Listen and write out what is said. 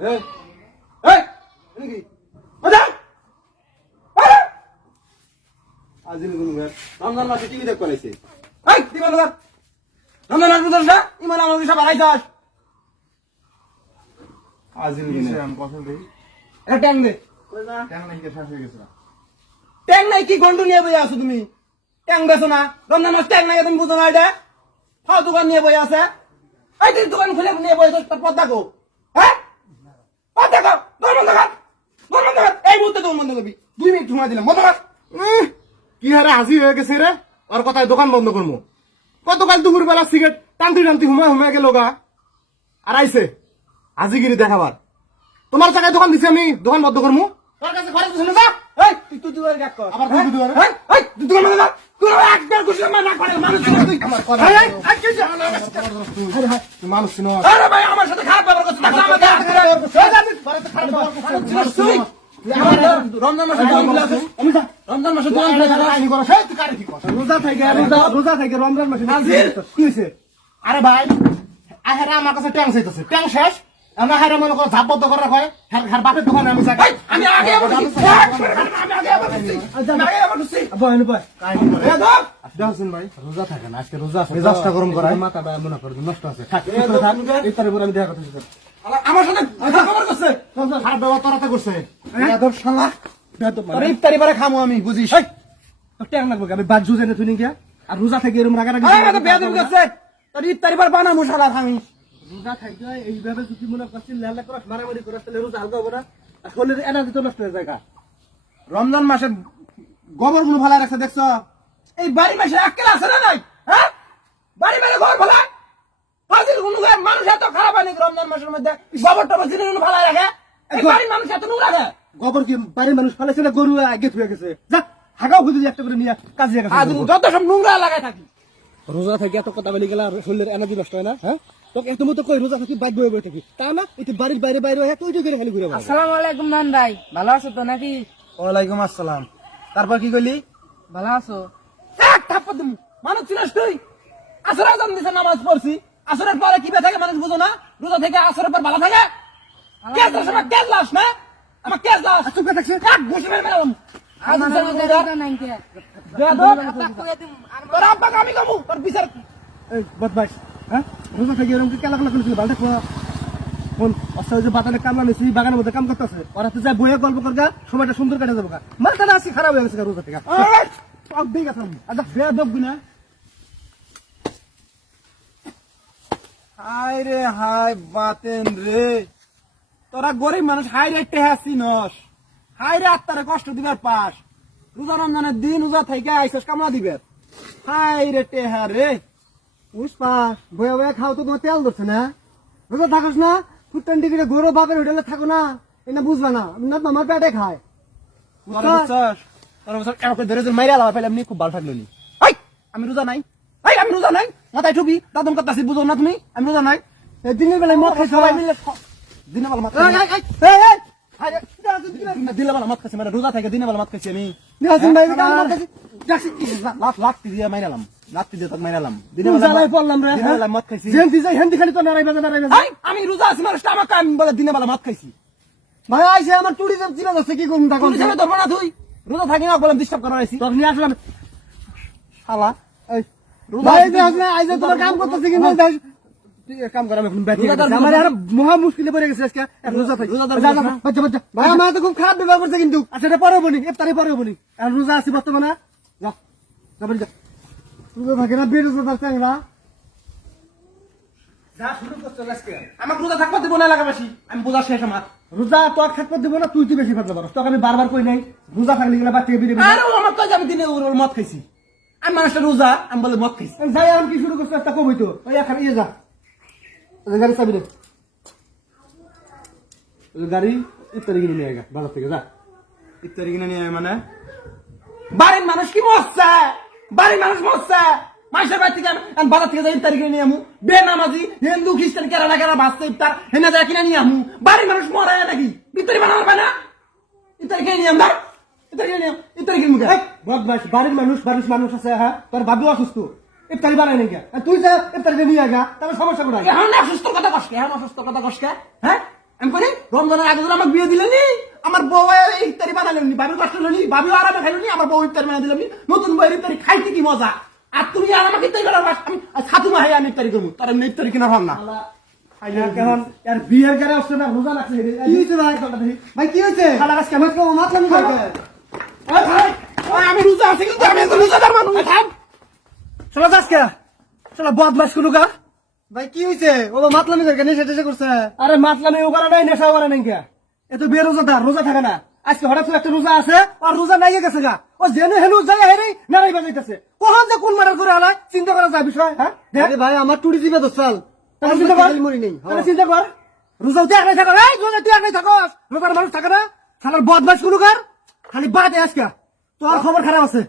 এই এই কি ওটা আজিল গুলো রমজান মাসে টিভি দেখ করেছে এই দিবা না রমজান মাস বুঝছ না ইমান আমাদের সব আড়াই দাস আজিল গুলো আমি কথা দেই এটা ট্যাং দে ট্যাং নাই কে শেষ হয়ে গেছে ট্যাং নাই কি গন্ডু নিয়ে বই আছো তুমি ট্যাং বেছো না রমজান মাস ট্যাং নাই তুমি বুঝো না এটা ফাল দোকান নিয়ে বই আছে এই তুই দোকান খুলে নিয়ে বই তোর পদ্মা কো হ্যাঁ পদ্মা কো দোকান বন্ধ কর এই মুহূর্তে দোকান বন্ধ করবি 2 মিনিট সময় দিলাম বন্ধ কর কি হারে হাজির হয়ে গেছে রে আর কথায় দোকান বন্ধ করবো কতকাল দুপুর বেলা সিগারেট টানতে টানতে হুমায় গেল গা আর আইসে হাজিগিরি দেখাবার তোমার জায়গায় দোকান দিছি আমি দোকান বন্ধ করবো তোর কাছে ঘরে শুনে যা এই তুই দুয়ার গাক কর আবার তুই দুয়ারে? এই তুই দোকান বন্ধ কর তুই একবার খুশি না করে মানুষ তুই আমার কথা এই এই কি তুই মানুষ ছিল আরে ভাই আমার সাথে খারাপ ব্যবহার করছিস না আমাকে রমজান মাসে রমজান মাসে দোকান খুলে থাকা রোজা থেকে রমজান মাসে কি হয়েছে আরে ভাই আহেরা আমার কাছে ট্যাং চাইতেছে ট্যাং শেষ আমরা হারে মনে করো ঝাপ বদ্ধ করে রাখে হার বাপের দোকানে আমি যাই আমি আগে দেখছেন ভাই রোজা থাকে না আজকে রোজা আছে মেজাজটা গরম করায় মাথা ভাই মনে করে নষ্ট আছে ইফতারের পরে আমি দেখা করতেছি আমার সাথে খবর করছে খারাপ ব্যবহার তোরাতে করছে শালা তোর ইফতারি পরে খামো আমি বুঝিস ট্যাং লাগবে আমি বাদ জুজে তুই নিয়ে আর রোজা থেকে এরকম রাগারাগি বেদম করছে তোর ইফতারি পর বানামো শালা খামি রোজা থাকে এইভাবে যদি মনে করছিস লেলা করাস মারামারি করাস তাহলে রোজা হালকা হবে না শরীরের এনার্জি তো নষ্ট হয়ে যায় রমজান মাসে গোবর গুলো ভালো রাখছে দেখছো এই বাড়ি মাসে আক্কেল আছে না নাই হ্যাঁ বাড়ি মানে ঘর ভালো ফাজিল গুলো মানুষ এত খারাপ আনি রমজান মাসের মধ্যে গোবর টবর জিনিস ভালো রাখে এই বাড়ির মানুষ এত নোংরা রাখে গোবর কি বাড়ির মানুষ ফেলেছে না গরু আগে ধুয়ে গেছে যা হাগাও খুঁজে একটা করে নিয়ে কাজে গেছে যত সব নোংরা লাগাই থাকি রোজা থেকে এত কথা বলে গেলে শরীরের এনার্জি নষ্ট হয় না হ্যাঁ তোকে এত মতো কই রোজা থাকি বাইক বয়ে বয়ে থাকি তা না এতে বাড়ির বাইরে বাইরে হয়ে তুই করে খালি ঘুরে বেড়াস আসসালামু আলাইকুম মান ভাই ভালো আছো তো নাকি ওয়ালাইকুম আসসালাম তারপর কি কইলি ভালো আছো এক থাপ্পড় দিমু মানুষ চিনাস তুই আসরে আজান দিছে নামাজ পড়ছি আসরের পরে কি থাকে মানুষ বুঝো না রোজা থেকে আসরের পর ভালো থাকে কেস লাস আমার কেস লাস না আমার কেস লাস চুপ করে থাকছিস এক ঘুষি মেরে মেলাম আজ নাই কে তোর আব্বাকে আমি কমু তোর বিচার এই বদমাইশ হ্যাঁ রোজা থেকে এরকম কেলা কেলা করে ভালো থাকবো কোন অস্থায়ী যে বাগানে কাম আনেছি বাগানের মধ্যে কাম করতেছে ওরা তো যা বইয়ে গল্প করগা সময়টা সুন্দর কাটে যাবো মাথাটা আসি খারাপ হয়ে গেছে রোজা থেকে সব দিয়ে গেছে আচ্ছা বেয়া দববি না হাই রে হাই বাতেন রে তোরা গরিব মানুষ হাই রে টেহা চিনস হাই রে আত্মারে কষ্ট দিবার পাস রোজা রমজানের দিন রোজা থেকে আইসস কামলা দিবে হাই রে টেহা রে পুষ্পা বয়ে বয়ে খাও তো তোমার তেল ধরছে না রোজা থাকস না ফুটন ডিগ্রি গরু বাপের হোটেলে থাকো না এটা বুঝবা না না আমার পেটে খায় তোরা বুঝছস তোরা বুঝছস কাউকে ধরে ধরে মাইরা লাওয়া পেলাম নি খুব ভালো থাকলো নি হাই আমি রোজা নাই হাই আমি রোজা নাই মাথায় টুপি দাদন করতাছি বুঝো না তুমি আমি রোজা নাই দিনের বেলায় মদ খাই সবাই সবাই মিলে দিনে বেলা মাত দিনে বেলা মাত খাইছি মানে রোজা থেকে দিনে বেলা মাত খাইছি আমি নিহাসিন ভাই লাত্তি দিয়ে মাইরালাম লাত্তি দিয়ে তোকে মাইরালাম দিনে জ্বালায় পড়লাম রে দিনে বেলা মদ খাইছি জেন্টি যাই হেন্দি খালি তো নারাই বাজা হাই আমি রোজা আছি মানুষটা আমাকে আমি বলে দিনে বেলা মদ খাইছি ভাই আইসে আমার টুড়ি চিনা যাচ্ছে কি করুন তখন কোন হিসাবে ধরবো না তুই রোজা থাকি না বললাম ডিস্টার্ব করা হয়েছি তখন নিয়ে আসলাম শালা এই রোজা ভাই দেখ না আইসে তোমার কাম করতেছে কিন্তু তুই এক কাম কর আমি এখন ব্যাটি আমার আর মহা মুশকিলে পড়ে গেছে আজকে এক রোজা থাকি বাচ্চা বাচ্চা ভাই আমার তো খুব খারাপ ব্যবহার করছে কিন্তু আচ্ছা এটা পরে বলি ইফতারে পরে বলি আর রোজা আছি বর্তমানে যা যাবেন যা রোজা থাকে না বেরোজা তার চ্যাংরা যা শুরু করছো আজকে আমাকে রোজা থাকতে দেবো না এলাকাবাসী আমি বোঝা শেষ আমার রোজা তো আর থাকতে দেবো না তুই তুই বেশি ফাটতে পারো তোকে আমি বারবার কই নাই রোজা থাকলে গেলে বাচ্চা বেরিয়ে আরে ও আমার তো আমি দিনে ওর মদ খাইছি আমি মানুষটা রোজা আমি বলে মদ খাইছি যাই আমি কি শুরু করছি একটা কবই তো ওই এখন ইয়ে যা গাড়ি চাবি রে গাড়ি ইত্যাদি কিনে নিয়ে গা বাজার থেকে যা ইত্যাদি কিনে নিয়ে মানে বাড়ির মানুষ কি মরছে বাড়ির মানুষ মরছে মাসের বাড়ি থেকে আমি বাজার থেকে যাই ইত্যাদি কিনে নিয়ে আমু বেনামাজি হিন্দু খ্রিস্টান কেরালা কেরা বাঁচতে ইফতার হেনা যায় কিনে নিয়ে আমু বাড়ির মানুষ মরে নাকি ইত্যাদি বানানো পায় না ইত্যাদি কিনে নিয়ে আমরা ইত্যাদি কিনে নিয়ে ইত্যাদি কিনে মুখে বদমাস বাড়ির মানুষ আছে হ্যাঁ তোর ভাবি অসুস্থ ইফতারি বানাই নাকি তুই যা ইফতারি নিয়ে গা তাহলে সমস্যা কোথায় এখন অসুস্থ কথা কষ্ট এখন অসুস্থ কথা কষ্ট হ্যাঁ আমি করি রমজানের আগে ধরে আমাকে বিয়ে দিলেনি, আমার বউ ইফতারি বানালেনি, ভাবি কষ্ট হলেনি, ভাবিও আরামে খাইলেনি, আমার বউ ইফতারি বানাই দিলেনি, নতুন বউয়ের ইফতারি খাইতে কি মজা। আর তুমি আর আমাকে ইফতারি করার আমি ছাতুমা হাই আমি ইফতারি করবো, তার এমনি ইফতারি কিনা ভাব না। কেমন আর বিয়ের গাড়ি আসছে না, রোজা লাগছে। কি হয়েছে ভাই? ভাই কি হয়েছে? খালা গাছ কেমন মাতলামি করবে? ওই ভাই, ওই আমি রোজা আছি কিন্তু আমি তো রোজাদার মানুষ। থাম। চলো যাস কে? চলো বদমাস কোনো গা। ভাই কি হয়েছে? ও মাতলামি করে নেশা টেশা করছে। আরে মাতলামি ও করে নাই, নেশাও করে নাই কে? এ তো বেরোজাদার, রোজা থাকে না। আজকে হঠাৎ করে একটা রোজা আছে, আর রোজা নাই গেছে গা। ও জেনে হেলু যায় হেরে নারাই বাজাইতেছে। কখন যে কোন মারার করে আলায় চিন্তা করা যায় বিষয়, হ্যাঁ? আরে ভাই আমার টুটি দিবে তো চাল। তাহলে চিন্তা কর, মরি নেই। তাহলে চিন্তা কর। রোজা তুই একলাই থাকো, এই রোজা তুই একলাই থাকস। রোজার মানুষ থাকে না? খালার বদমাস কোনো কর। খালি বাদে আজকে তোর খবর খারাপ আছে।